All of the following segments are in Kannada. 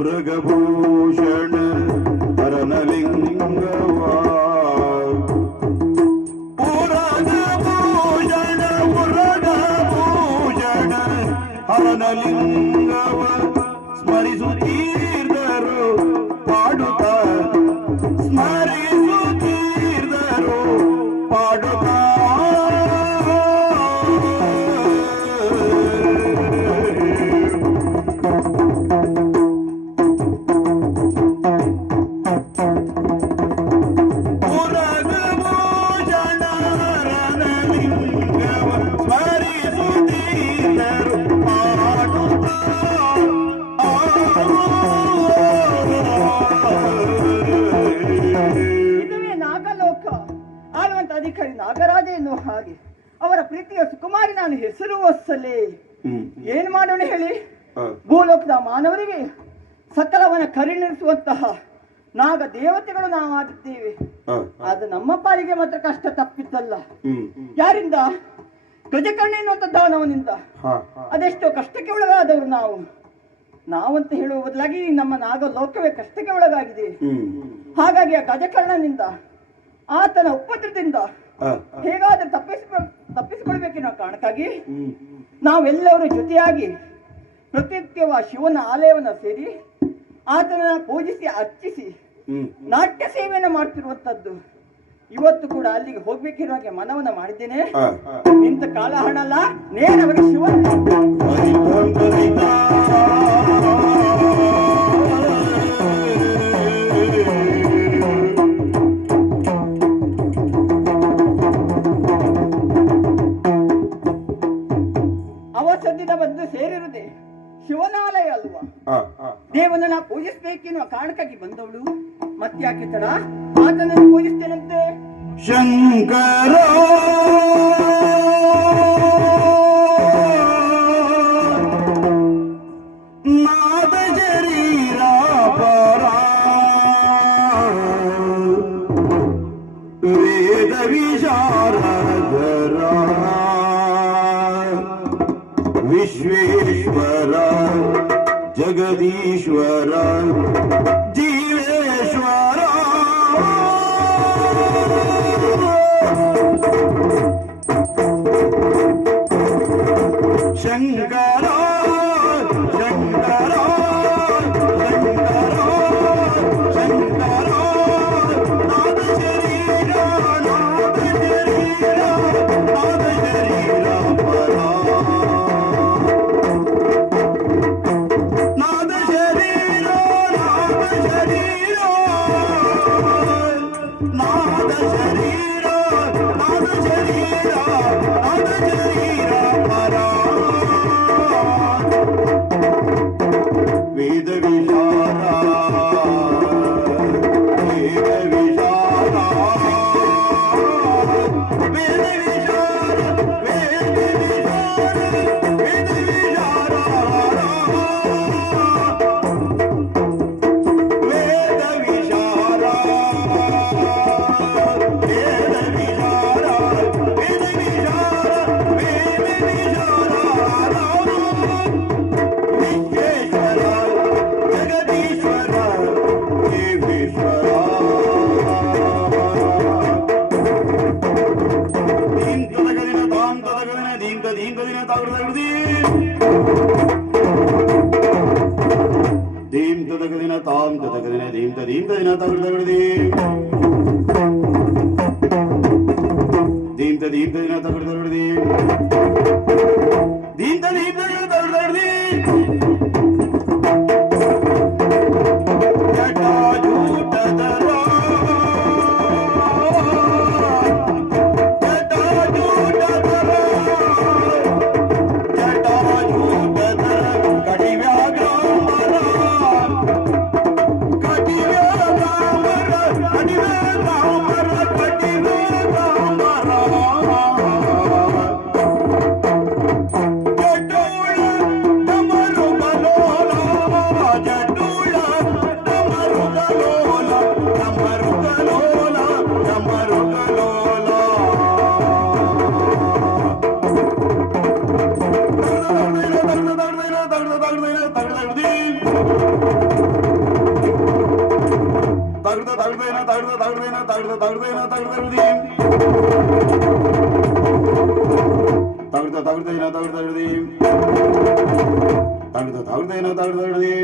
ഉരഗഭൂഷണ പരമലിംഗ ಅಧಿಕಾರಿ ನಾಗರಾಜ ಎನ್ನುವ ಹಾಗೆ ಅವರ ಪ್ರೀತಿಯ ಸುಕುಮಾರಿ ನಾನು ಹೆಸರು ಹ್ಮ್ ಏನ್ ಮಾಡೋಣ ಹೇಳಿ. ಭೂಲೋಕದ ಮಾನವರಿಗೆ ಸಕಲವನ್ನ ಕರುಣಿಸುವಂತಹ ನಾಗ ದೇವತೆಗಳು ನಾವು ಆಗಿದ್ದೇವೆ. ಅದು ನಮ್ಮ ಪಾಲಿಗೆ ಮಾತ್ರ ಕಷ್ಟ ತಪ್ಪಿದ್ದಲ್ಲ. ಯಾರಿಂದ? ಗಜಕರ್ಣ ಎನ್ನುವಂತ ದಾನವನಿಂದ. ಅದೆಷ್ಟೋ ಕಷ್ಟಕ್ಕೆ ಒಳಗಾದವರು ನಾವು. ನಾವಂತ ಹೇಳುವ ಬದಲಾಗಿ ನಮ್ಮ ನಾಗ ಲೋಕವೇ ಕಷ್ಟಕ್ಕೆ ಒಳಗಾಗಿದೆ. ಹಾಗಾಗಿ ಆ ಗಜಕರ್ಣನಿಂದ ಆತನ ಉಪದ್ರದಿಂದ. ಹೇಗಾದ್ರೂ ತಪ್ಪಿಸಿ ತಪ್ಪಿಸಿಕೊಳ್ಬೇಕೆನ್ನುವ ಕಾರಣಕ್ಕಾಗಿ ನಾವೆಲ್ಲರೂ ಜೊತೆಯಾಗಿ ಪ್ರತಿನಿತ್ಯವ ಶಿವನ ಆಲಯವನ್ನ ಸೇರಿ ಆತನ ಪೂಜಿಸಿ ಅರ್ಚಿಸಿ ನಾಟ್ಯ ಸೇವೆಯನ್ನು ಮಾಡ್ತಿರುವಂತದ್ದು ಇವತ್ತು ಕೂಡ ಅಲ್ಲಿಗೆ ಹೋಗ್ಬೇಕಿರೋ ಹಾಗೆ ಮನವನ್ನ ಮಾಡಿದ್ದೇನೆ. ನಿಂತ ಕಾಲ ಹಣಲ್ಲ ನೇರವಾಗಿ ಶಿವನ ಆತನನ್ನು ಪೂಜಿಸ್ತೇನಂತೆ ಶಂಕರ Yeah. ഞാൻ തമിഴ്നാട് ತಗಡ ತಗಡದೇನ ತಗಡದಿ ತಗಡ ತಗಡದೇನ ತಗಡದಿ ತಗಡ ತಗಡದೇನ ತಗಡದಿ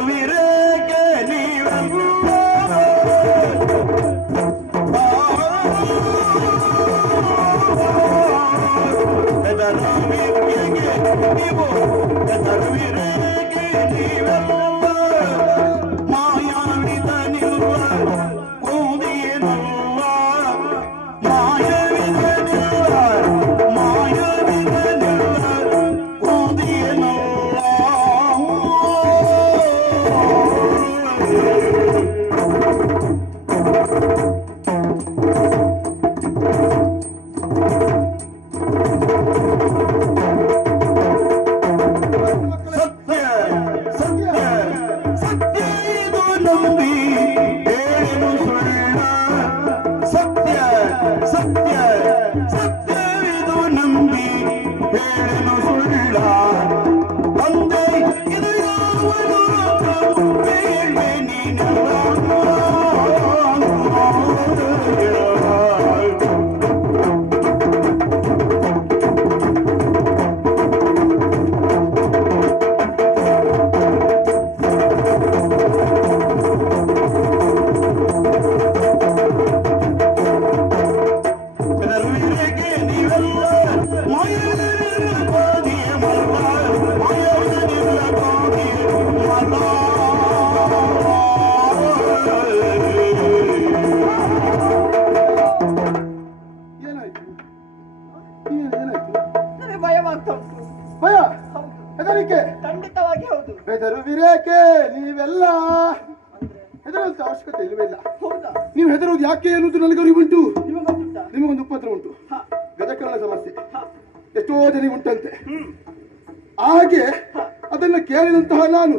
ಬೆದರುವಿರೇಕೆ ನೀವೆಲ್ಲ ಬೆದರುವಿರೇಕೆ ನೀವು ಬೆದರುವಿರೇಕೆ ಖಂಡಿತವಾಗಿ ಹೌದು. ಹೆದರು ವಿರೇಕೆ ನೀವೆಲ್ಲ? ಹೆದರುವಂತ ಅವಶ್ಯಕತೆ ಇಲ್ಲವೇ ಇಲ್ಲ. ಹೌದಾ? ನೀವು ಹೆದರುವುದು ಯಾಕೆ ಅನ್ನೋದು ನನಗೆ ಅರಿವುಂಟು ಗೊತ್ತುಂಟಾ? ನಿಮಗೊಂದು ಉಪದ್ರ ಉಂಟು. ಹ. ಗಜಕರಣ ಸಮಸ್ಯೆ. ಹ. ಎಷ್ಟೋ ಜನ ಉಂಟಂತೆ. ಹ್ಮ್. ಹಾಗೆ ಅದನ್ನ ಕೇಳಿದಂತಹ ನಾನು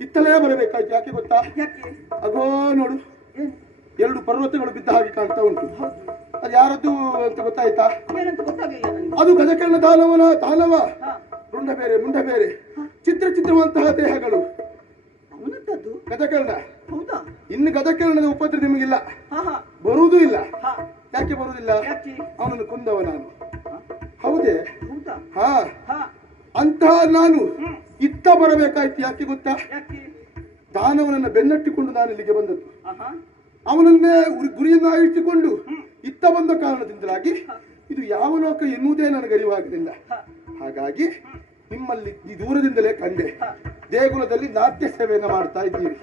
ಇತ್ತಲೇ ಬರಬೇಕಾಯ್ತು. ಯಾಕೆ ಗೊತ್ತಾ? ಯಾಕೆ? ಅಗೋ ನೋಡು. ಏನು? ಎರಡು ಪರ್ವತಗಳು ಬಿದ್ದ ಹಾಗೆ ಕಾಣ್ತಾ ಉಂಟು. ಹೌದು. ಅದು ಯಾರದ್ದು ಅಂತ ಗೊತ್ತಾಯ್ತಾ? ಏನಂತ ಗೊತ್ತಾಗಲಿಲ್ಲ ನನಗೆ. ಅದು ಗಜಕರ್ಣ ದಾನವನ ದಾನವ ಹ. ರುಂಡ ಬೇರೆ ಮುಂಡ ಬೇರೆ. ಚಿತ್ರ ಚಿತ್ರವಂತಹ ದೇಹಗಳು ಗದಕರ್ಣ ಹೌದಾ? ಇನ್ನು ಗದಕರ್ಣದ ಉಪದ್ರ ನಿಮಗಿಲ್ಲ. ಬರುವುದು ಇಲ್ಲ. ಯಾಕೆ ಬರುವುದಿಲ್ಲ? ಅವನನ್ನು ಕುಂದವ ನಾನು? ಹೌದೇ? ಹಾ. ಅಂತಹ ನಾನು ಇತ್ತ ಬರಬೇಕಾಯ್ತು ಯಾಕೆ ಗೊತ್ತಾ? ದಾನವನನ್ನ ಬೆನ್ನಟ್ಟಿಕೊಂಡು ನಾನು ಇಲ್ಲಿಗೆ ಬಂದದ್ದು. ಅವನನ್ನೇ ಗುರಿಯನ್ನ ಇಟ್ಟುಕೊಂಡು ಇತ್ತ ಬಂದ ಕಾರಣದಿಂದಾಗಿ ಇದು ಯಾವ ಲೋಕ ಎನ್ನುವುದೇ ನನಗೆ ಅರಿವಾಗಲಿಲ್ಲ. ಹಾಗಾಗಿ ನಿಮ್ಮಲ್ಲಿ ಈ ದೂರದಿಂದಲೇ ಕಂಡೆ. ದೇಗುಲದಲ್ಲಿ ನಾಟ್ಯ ಸೇವೆಯನ್ನು ಮಾಡ್ತಾ ಇದ್ದೀರಿ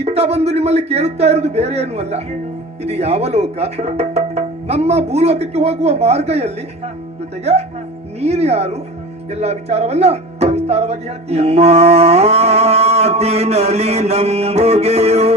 ಇತ್ತ ಬಂದು ನಿಮ್ಮಲ್ಲಿ ಕೇಳುತ್ತಾ ಇರುವುದು ಬೇರೆ ಏನೂ ಅಲ್ಲ ಇದು ಯಾವ ಲೋಕ? ನಮ್ಮ ಭೂಲೋಕಕ್ಕೆ ಹೋಗುವ ಮಾರ್ಗ ಎಲ್ಲಿ ಜೊತೆಗೆ ನೀನು ಯಾರು? ಎಲ್ಲ ವಿಚಾರವನ್ನ ವಿಸ್ತಾರವಾಗಿ ನಂಬುಗೆಯು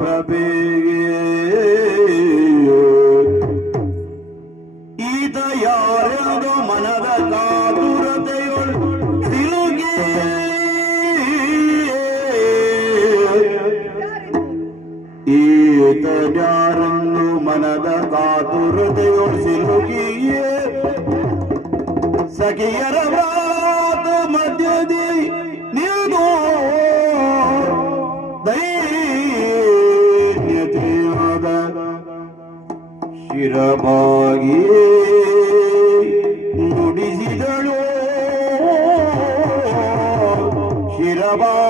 ಸಮಪ್ರಭೆಗೆ ಈತ ಯಾರ್ಯಾರೋ ಮನದ ಕಾತುರತೆಯೊಳು ತಿರುಗಿ ಯಾರಿದು? ಈತನ್ಯಾರನ್ನು ಮನದ ಕಾತುರತೆಯೊಳು ಸಿಲುಗಿಯೇ ಶಿರಬಾಗಿ ನುಡಿಸಿದಳು ಶಿರಬಾಗಿ